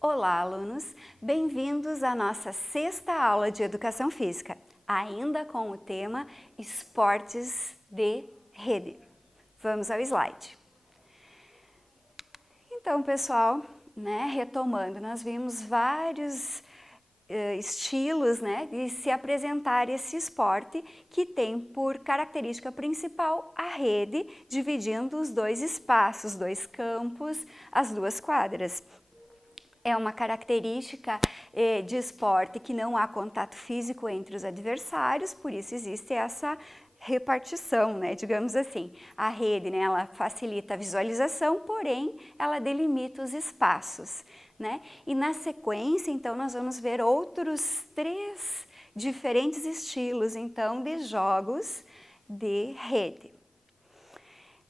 Olá, alunos! Bem-vindos à nossa sexta aula de Educação Física, ainda com o tema Esportes de Rede. Vamos ao slide. Então, pessoal, retomando, nós vimos vários estilos de se apresentar esse esporte que tem por característica principal a rede, dividindo os dois espaços, dois campos, as duas quadras. É uma característica de esporte que não há contato físico entre os adversários, por isso existe essa repartição, digamos assim. A rede, ela facilita a visualização, porém ela delimita os espaços, E na sequência, então, nós vamos ver outros 3 diferentes estilos, então, de jogos de rede.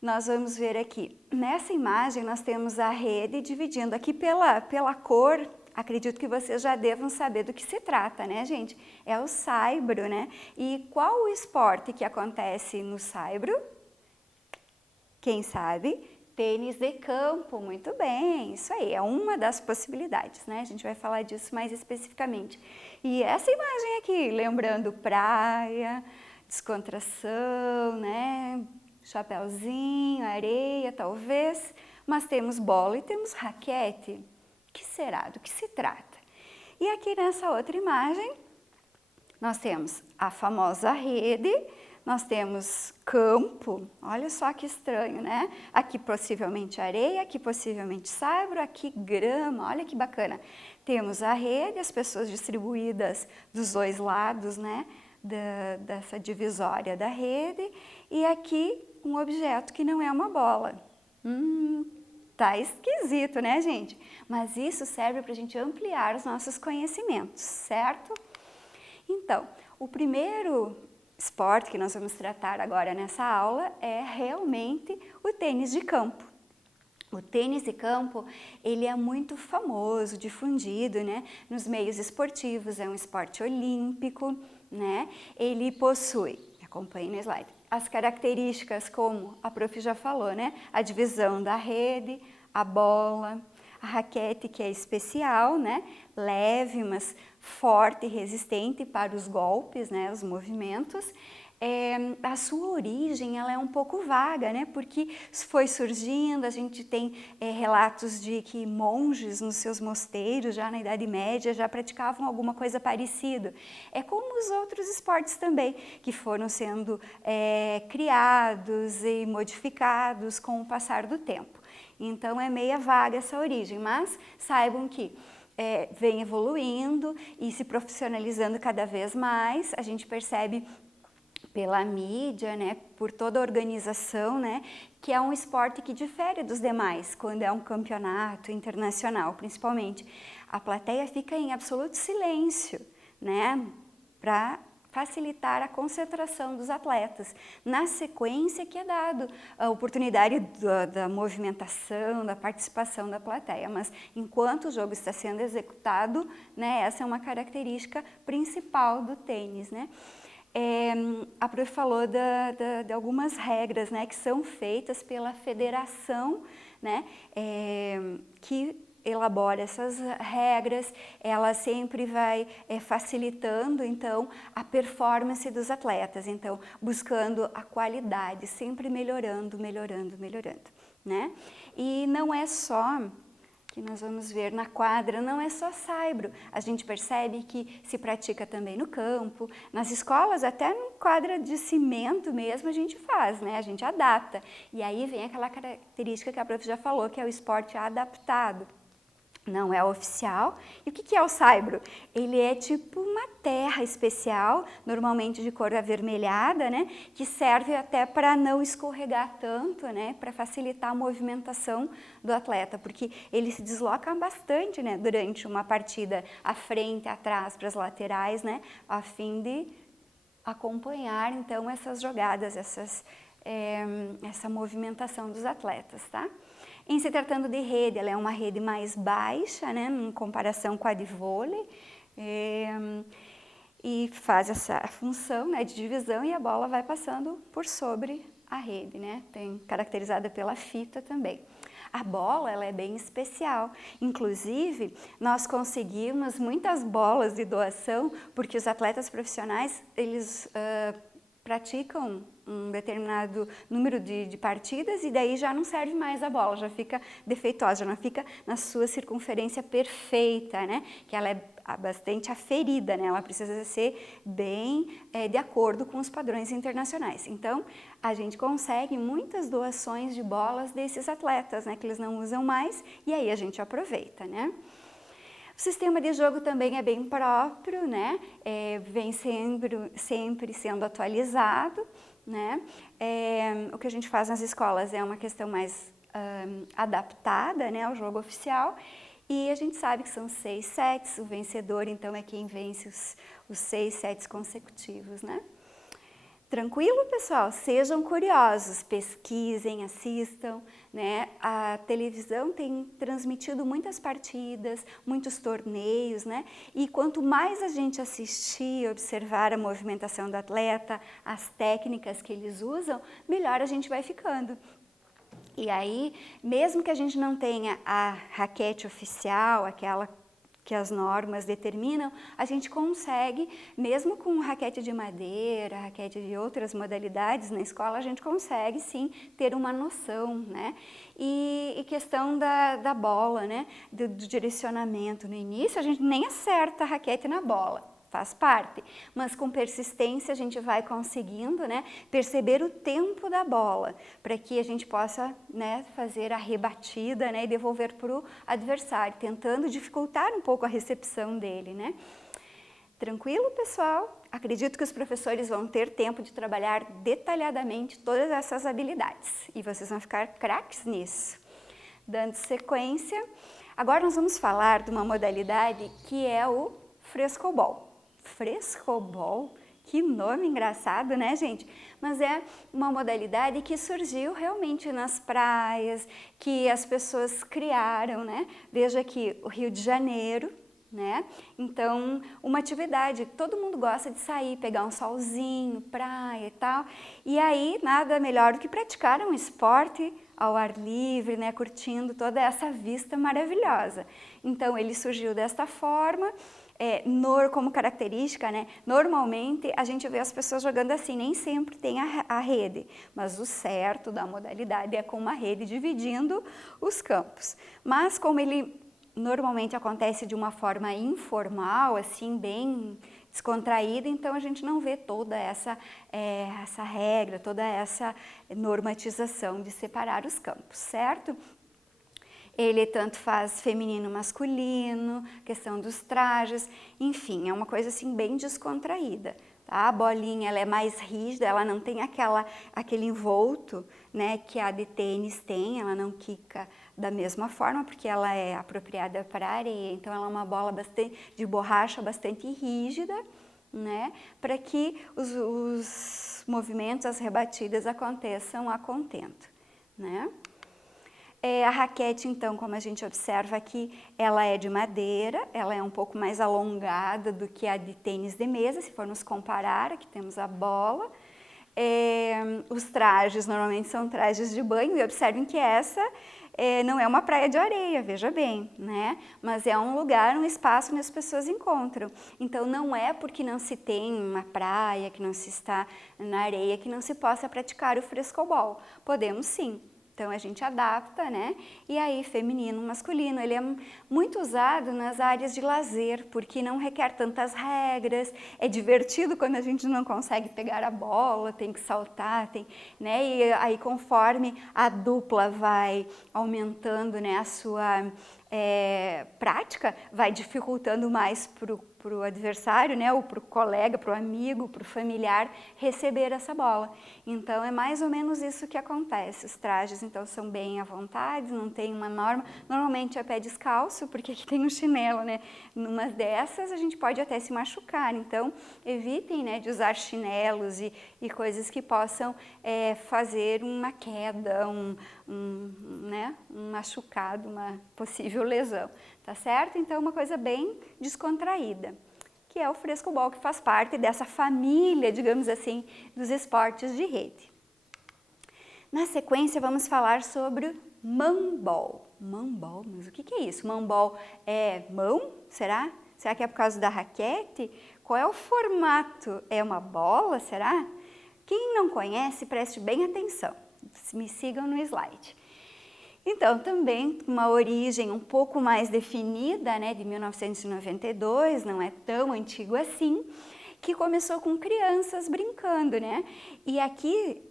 Nós vamos ver aqui, nessa imagem nós temos a rede dividindo aqui pela cor, acredito que vocês já devam saber do que se trata, gente? É o saibro, E qual o esporte que acontece no saibro? Quem sabe? Tênis de campo, muito bem, isso aí, é uma das possibilidades, A gente vai falar disso mais especificamente. E essa imagem aqui, lembrando praia, descontração, Chapeuzinho, areia, talvez, mas temos bola e temos raquete. O que será? Do que se trata? E aqui nessa outra imagem, nós temos a famosa rede, nós temos campo, olha só que estranho, Aqui possivelmente areia, aqui possivelmente saibro, aqui grama, olha que bacana. Temos a rede, as pessoas distribuídas dos dois lados, dessa divisória da rede, e aqui um objeto que não é uma bola. Tá esquisito, gente? Mas isso serve para a gente ampliar os nossos conhecimentos, certo? Então, o primeiro esporte que nós vamos tratar agora nessa aula é realmente o tênis de campo. O tênis de campo, ele é muito famoso, difundido, nos meios esportivos, é um esporte olímpico, Ele possui, acompanhe no slide, as características como a prof já falou, A divisão da rede, a bola, a raquete que é especial, Leve, mas forte e resistente para os golpes, os movimentos. A sua origem ela é um pouco vaga, porque foi surgindo, a gente tem relatos de que monges nos seus mosteiros, já na Idade Média, já praticavam alguma coisa parecida. É como os outros esportes também, que foram sendo criados e modificados com o passar do tempo. Então é meia vaga essa origem, mas saibam que vem evoluindo e se profissionalizando cada vez mais, a gente percebe pela mídia, por toda a organização, que é um esporte que difere dos demais, quando é um campeonato internacional, principalmente. A plateia fica em absoluto silêncio, para facilitar a concentração dos atletas. Na sequência que é dado a oportunidade da movimentação, da participação da plateia, mas enquanto o jogo está sendo executado, essa é uma característica principal do tênis, A prof falou de algumas regras, que são feitas pela federação, que elabora essas regras, ela sempre vai facilitando, então, a performance dos atletas, então, buscando a qualidade, sempre melhorando. E não é só, que nós vamos ver na quadra, não é só saibro, a gente percebe que se pratica também no campo, nas escolas, até no quadra de cimento mesmo a gente faz, a gente adapta, e aí vem aquela característica que a prof já falou, que é o esporte adaptado. Não é oficial. E o que é o saibro? Ele é tipo uma terra especial, normalmente de cor avermelhada, que serve até para não escorregar tanto, para facilitar a movimentação do atleta, porque ele se desloca bastante, durante uma partida, à frente, atrás, para as laterais, a fim de acompanhar, então, essas jogadas, essa movimentação dos atletas, tá? Em se tratando de rede, ela é uma rede mais baixa, em comparação com a de vôlei. e faz essa função, né, de divisão, e a bola vai passando por sobre a rede, né? Tem caracterizada pela fita também. A bola, ela é bem especial. Inclusive, nós conseguimos muitas bolas de doação, porque os atletas profissionais, eles praticam um determinado número de partidas e daí já não serve mais a bola, já fica defeituosa, já não fica na sua circunferência perfeita, né? Que ela é bastante aferida, né? Ela precisa ser bem de acordo com os padrões internacionais. Então, a gente consegue muitas doações de bolas desses atletas, né? Que eles não usam mais e aí a gente aproveita, né? O sistema de jogo também é bem próprio, né? Vem sempre sendo atualizado, né? O que a gente faz nas escolas é uma questão mais adaptada, né, ao jogo oficial, e a gente sabe que são 6 sets, o vencedor então é quem vence os 6 sets consecutivos, né? Tranquilo, pessoal? Sejam curiosos, pesquisem, assistam, né? A televisão tem transmitido muitas partidas, muitos torneios, né? E quanto mais a gente assistir e observar a movimentação do atleta, as técnicas que eles usam, melhor a gente vai ficando. E aí, mesmo que a gente não tenha a raquete oficial, aquela que as normas determinam, a gente consegue, mesmo com raquete de madeira, raquete de outras modalidades na escola, a gente consegue sim ter uma noção, né? E questão da bola, né? Do direcionamento. No início a gente nem acerta a raquete na bola. Faz parte, mas com persistência a gente vai conseguindo, né, perceber o tempo da bola, para que a gente possa, né, fazer a rebatida, né, e devolver para o adversário, tentando dificultar um pouco a recepção dele, né. Tranquilo, pessoal? Acredito que os professores vão ter tempo de trabalhar detalhadamente todas essas habilidades e vocês vão ficar craques nisso. Dando sequência, agora nós vamos falar de uma modalidade que é o frescobol. Frescobol, que nome engraçado, né, gente? Mas é uma modalidade que surgiu realmente nas praias, que as pessoas criaram, né? Veja aqui, o Rio de Janeiro, né? Então, uma atividade, todo mundo gosta de sair, pegar um solzinho, praia e tal. E aí, nada melhor do que praticar um esporte ao ar livre, né? Curtindo toda essa vista maravilhosa. Então, ele surgiu desta forma. Como característica, né, normalmente a gente vê as pessoas jogando assim, nem sempre tem a rede, mas o certo da modalidade é com uma rede dividindo os campos. Mas como ele normalmente acontece de uma forma informal, assim, bem descontraída, então a gente não vê toda essa regra, toda essa normatização de separar os campos, certo? Ele tanto faz feminino, masculino, questão dos trajes, enfim, é uma coisa assim bem descontraída. Tá? A bolinha ela é mais rígida, ela não tem aquele envolto, né, que a de tênis tem, ela não quica da mesma forma, porque ela é apropriada para a areia, então ela é uma bola de borracha bastante rígida, né, para que os movimentos, as rebatidas aconteçam a contento, né. A raquete, então, como a gente observa aqui, ela é de madeira, ela é um pouco mais alongada do que a de tênis de mesa, se formos comparar, aqui temos a bola. Os trajes normalmente são trajes de banho, e observem que essa não é uma praia de areia, veja bem, né? Mas é um lugar, um espaço onde as pessoas encontram. Então, não é porque não se tem uma praia, que não se está na areia, que não se possa praticar o frescobol. Podemos sim. Então, a gente adapta, né? E aí, feminino, masculino, ele é muito usado nas áreas de lazer, porque não requer tantas regras, é divertido quando a gente não consegue pegar a bola, tem que saltar, né? E aí, conforme a dupla vai aumentando, né, a sua prática, vai dificultando mais para o adversário, né, ou para o colega, para o amigo, para o familiar receber essa bola. Então é mais ou menos isso que acontece. Os trajes então são bem à vontade, não tem uma norma. Normalmente é pé descalço, porque aqui tem um chinelo, né? Numa dessas a gente pode até se machucar. Então evitem, né, de usar chinelos e coisas que possam fazer uma queda, né, um machucado, uma possível lesão, tá certo? Então, uma coisa bem descontraída, que que é o frescobol, que faz parte dessa família, digamos assim, dos esportes de rede. Na sequência, vamos falar sobre o mambol. Mambol, mas o que é isso? Mambol é mão? Será? Será que é por causa da raquete? Qual é o formato? É uma bola, será? Quem não conhece, preste bem atenção. Me sigam no slide. Então, também uma origem um pouco mais definida, né, de 1992, não é tão antigo assim, que começou com crianças brincando, né? E aqui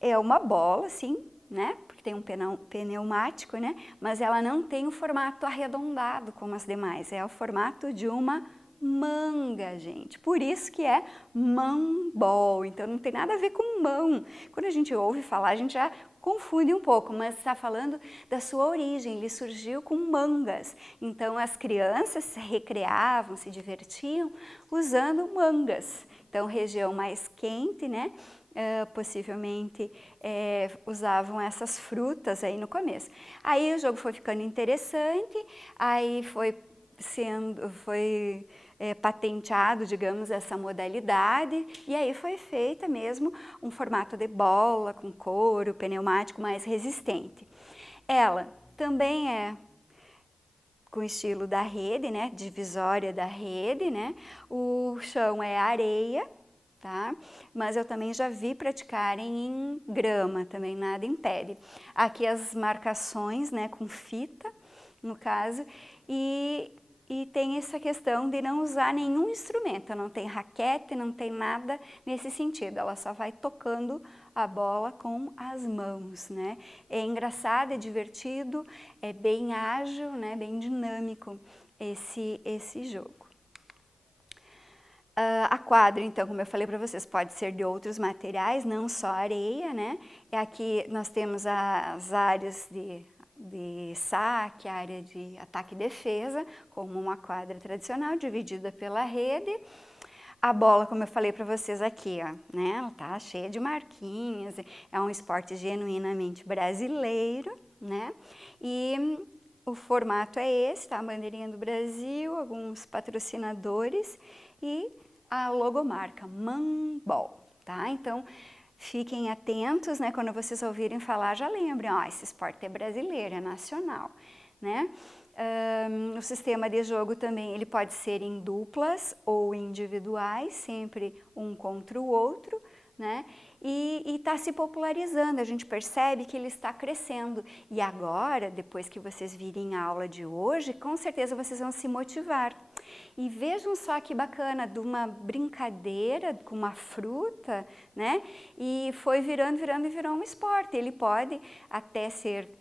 é uma bola, assim, né? Porque tem um pneumático, né? Mas ela não tem o formato arredondado como as demais, é o formato de uma manga, gente. Por isso que é mambol, então não tem nada a ver com mão. Quando a gente ouve falar, a gente já confunde um pouco, mas está falando da sua origem, ele surgiu com mangas. Então as crianças se recreavam, se divertiam usando mangas. Então região mais quente, né? Possivelmente usavam essas frutas aí no começo. Aí o jogo foi ficando interessante, aí foi patenteado, digamos, essa modalidade, e aí foi feita mesmo um formato de bola com couro, pneumático mais resistente. Ela também é com estilo da rede, né, divisória da rede, né, o chão é areia, tá? Mas eu também já vi praticarem em grama, também nada impede. Aqui as marcações, né, com fita, no caso, e tem essa questão de não usar nenhum instrumento, não tem raquete, não tem nada nesse sentido, ela só vai tocando a bola com as mãos, né? É engraçado, é divertido, é bem ágil, né, bem dinâmico esse jogo. A quadra, então, como eu falei para vocês, pode ser de outros materiais, não só areia, né? E aqui nós temos as áreas de saque, a área de ataque e defesa, como uma quadra tradicional, dividida pela rede. A bola, como eu falei para vocês aqui, ó, né? Ela tá cheia de marquinhas, é um esporte genuinamente brasileiro, né? E o formato é esse, tá? A bandeirinha do Brasil, alguns patrocinadores e a logomarca Mambol, tá? Então, fiquem atentos, né? Quando vocês ouvirem falar, já lembrem, ó, esse esporte é brasileiro, é nacional, né? O sistema de jogo também, ele pode ser em duplas ou individuais, sempre um contra o outro, né? E está se popularizando, a gente percebe que ele está crescendo. E agora, depois que vocês virem a aula de hoje, com certeza vocês vão se motivar. E vejam só que bacana, de uma brincadeira com uma fruta, né? E foi virando e virou um esporte. Ele pode até ser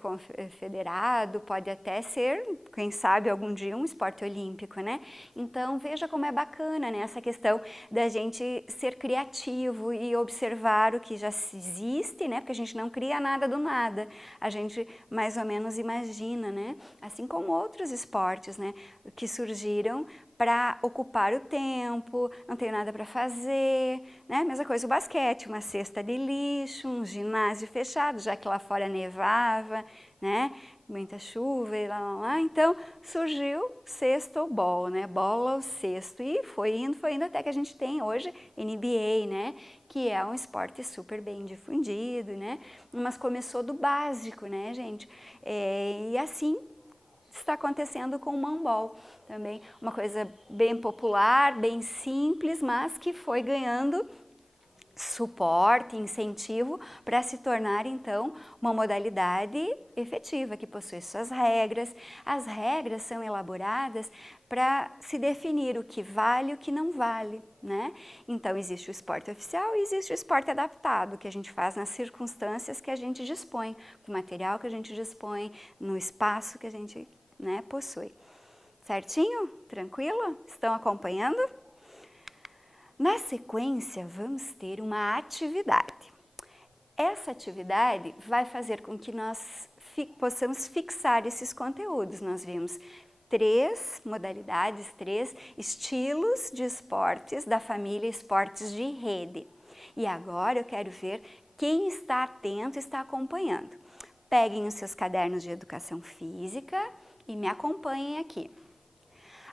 confederado, pode até ser, quem sabe, algum dia um esporte olímpico, né? Então, veja como é bacana, né, essa questão da gente ser criativo e observar o que já existe, né? Porque a gente não cria nada do nada, a gente mais ou menos imagina, né? Assim como outros esportes, né, que surgiram para ocupar o tempo, não tenho nada para fazer, né? Mesma coisa o basquete, uma cesta de lixo, um ginásio fechado, já que lá fora nevava, né? Muita chuva e lá. Então surgiu cestobol, né? Bola ao cesto, e foi indo até que a gente tem hoje NBA, né? Que é um esporte super bem difundido, né? Mas começou do básico, né, gente? E assim está acontecendo com o mambol também, uma coisa bem popular, bem simples, mas que foi ganhando suporte, incentivo para se tornar então uma modalidade efetiva, que possui suas regras. As regras são elaboradas para se definir o que vale e o que não vale, né? Então existe o esporte oficial e existe o esporte adaptado, que a gente faz nas circunstâncias que a gente dispõe, com o material que a gente dispõe, no espaço que a gente, né, possui. Certinho? Tranquilo? Estão acompanhando? Na sequência, vamos ter uma atividade. Essa atividade vai fazer com que nós possamos fixar esses conteúdos. Nós vimos 3 modalidades, 3 estilos de esportes da família esportes de rede. E agora eu quero ver quem está atento e está acompanhando. Peguem os seus cadernos de educação física e me acompanhem aqui.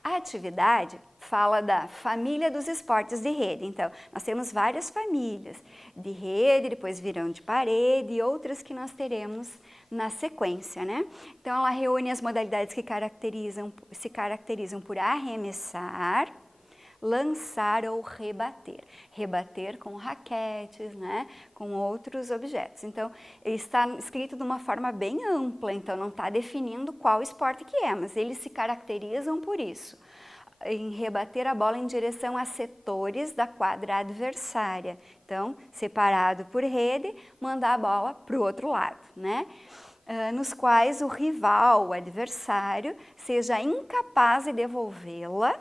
A atividade fala da família dos esportes de rede. Então, nós temos várias famílias de rede, depois virão de parede e outras que nós teremos na sequência, né? Então, ela reúne as modalidades que se caracterizam por arremessar, lançar ou rebater. Rebater com raquetes, né? Com outros objetos. Então, ele está escrito de uma forma bem ampla, então não está definindo qual esporte que é, mas eles se caracterizam por isso. Em rebater a bola em direção a setores da quadra adversária. Então, separado por rede, mandar a bola para o outro lado, né? Nos quais o rival, o adversário, seja incapaz de devolvê-la,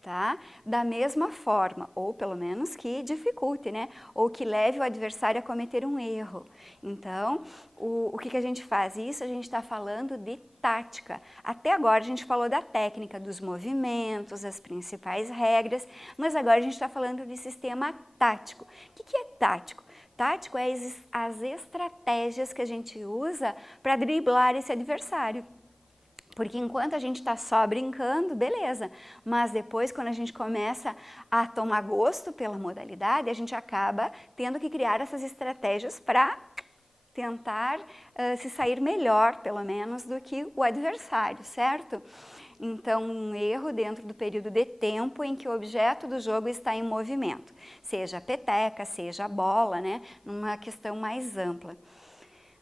tá? Da mesma forma, ou pelo menos que dificulte, né? Ou que leve o adversário a cometer um erro. Então, o que a gente faz? Isso a gente está falando de tática. Até agora a gente falou da técnica, dos movimentos, as principais regras, mas agora a gente está falando de sistema tático. O que é tático? Tático é as estratégias que a gente usa para driblar esse adversário. Porque enquanto a gente está só brincando, beleza, mas depois quando a gente começa a tomar gosto pela modalidade, a gente acaba tendo que criar essas estratégias para tentar se sair melhor, pelo menos, do que o adversário, certo? Então, um erro dentro do período de tempo em que o objeto do jogo está em movimento, seja a peteca, seja a bola, né? Numa questão mais ampla.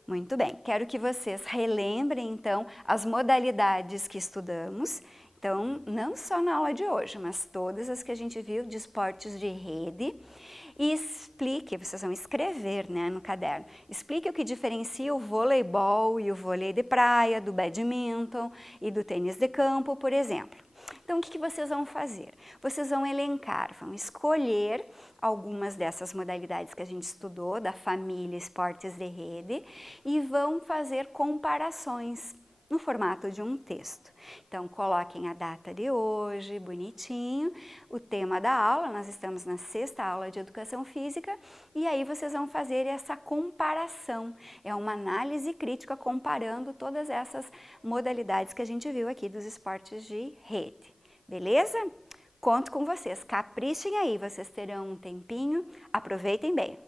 Muito bem, quero que vocês relembrem então as modalidades que estudamos, então não só na aula de hoje, mas todas as que a gente viu de esportes de rede, e explique, vocês vão escrever, né, no caderno, explique o que diferencia o voleibol e o vôlei de praia, do badminton e do tênis de campo, por exemplo. Então, o que vocês vão fazer? Vocês vão elencar, vão escolher algumas dessas modalidades que a gente estudou, da família esportes de rede, e vão fazer comparações no formato de um texto. Então, coloquem a data de hoje, bonitinho, o tema da aula, nós estamos na 6ª aula de Educação Física, e aí vocês vão fazer essa comparação. É uma análise crítica comparando todas essas modalidades que a gente viu aqui dos esportes de rede. Beleza? Conto com vocês, caprichem aí, vocês terão um tempinho, aproveitem bem.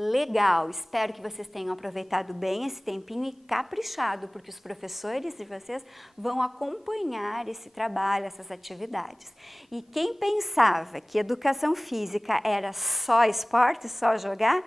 Legal, espero que vocês tenham aproveitado bem esse tempinho e caprichado, porque os professores de vocês vão acompanhar esse trabalho, essas atividades. E quem pensava que educação física era só esporte, só jogar,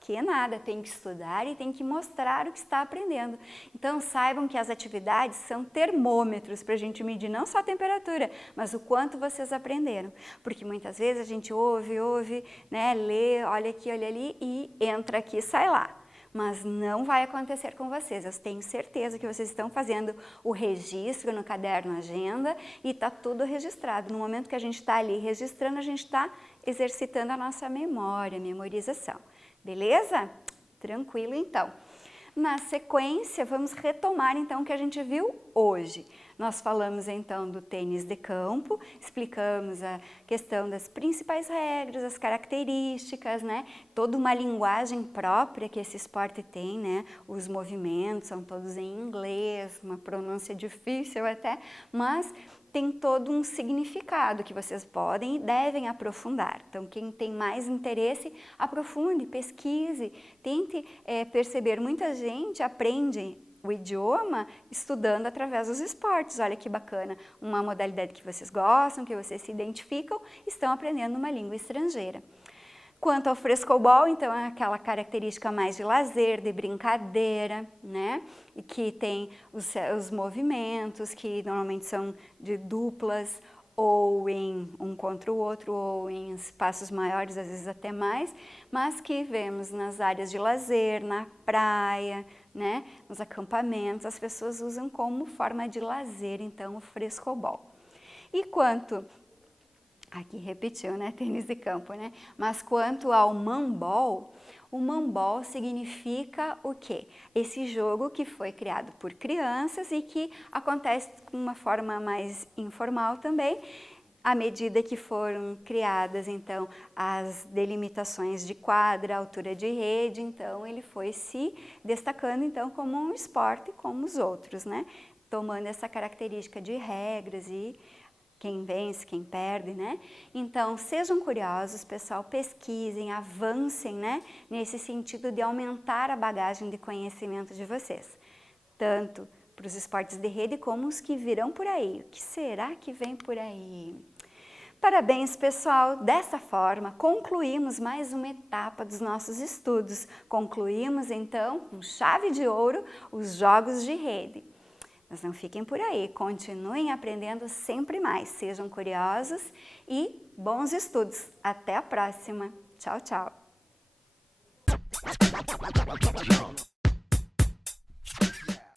que nada, tem que estudar e tem que mostrar o que está aprendendo. Então saibam que as atividades são termômetros para a gente medir não só a temperatura, mas o quanto vocês aprenderam. Porque muitas vezes a gente ouve, né, lê, olha aqui, olha ali e entra aqui e sai lá. Mas não vai acontecer com vocês, eu tenho certeza que vocês estão fazendo o registro no caderno agenda e está tudo registrado. No momento que a gente está ali registrando, a gente está exercitando a nossa memória, memorização. Beleza? Tranquilo então. Na sequência, vamos retomar então o que a gente viu hoje. Nós falamos então do tênis de campo, explicamos a questão das principais regras, as características, né? Toda uma linguagem própria que esse esporte tem, né? Os movimentos são todos em inglês, uma pronúncia difícil até, mas tem todo um significado que vocês podem e devem aprofundar. Então, quem tem mais interesse, aprofunde, pesquise, tente perceber. Muita gente aprende o idioma estudando através dos esportes. Olha que bacana, uma modalidade que vocês gostam, que vocês se identificam, estão aprendendo uma língua estrangeira. Quanto ao frescobol, então é aquela característica mais de lazer, de brincadeira, né? E que tem os movimentos, que normalmente são de duplas, ou em um contra o outro, ou em espaços maiores, às vezes até mais, mas que vemos nas áreas de lazer, na praia, né? Nos acampamentos, as pessoas usam como forma de lazer, então, o frescobol. E quanto... Aqui repetiu, né? Tênis de campo, né? Mas quanto ao mambol, o mambol significa o quê? Esse jogo que foi criado por crianças e que acontece de uma forma mais informal também, à medida que foram criadas, então, as delimitações de quadra, altura de rede, então, ele foi se destacando, então, como um esporte como os outros, né? Tomando essa característica de regras e quem vence, quem perde, né? Então, sejam curiosos, pessoal, pesquisem, avancem, né? Nesse sentido de aumentar a bagagem de conhecimento de vocês. Tanto para os esportes de rede como os que virão por aí. O que será que vem por aí? Parabéns, pessoal! Dessa forma, concluímos mais uma etapa dos nossos estudos. Concluímos, então, com chave de ouro, os jogos de rede. Mas não fiquem por aí, continuem aprendendo sempre mais, sejam curiosos e bons estudos. Até a próxima. Tchau, tchau.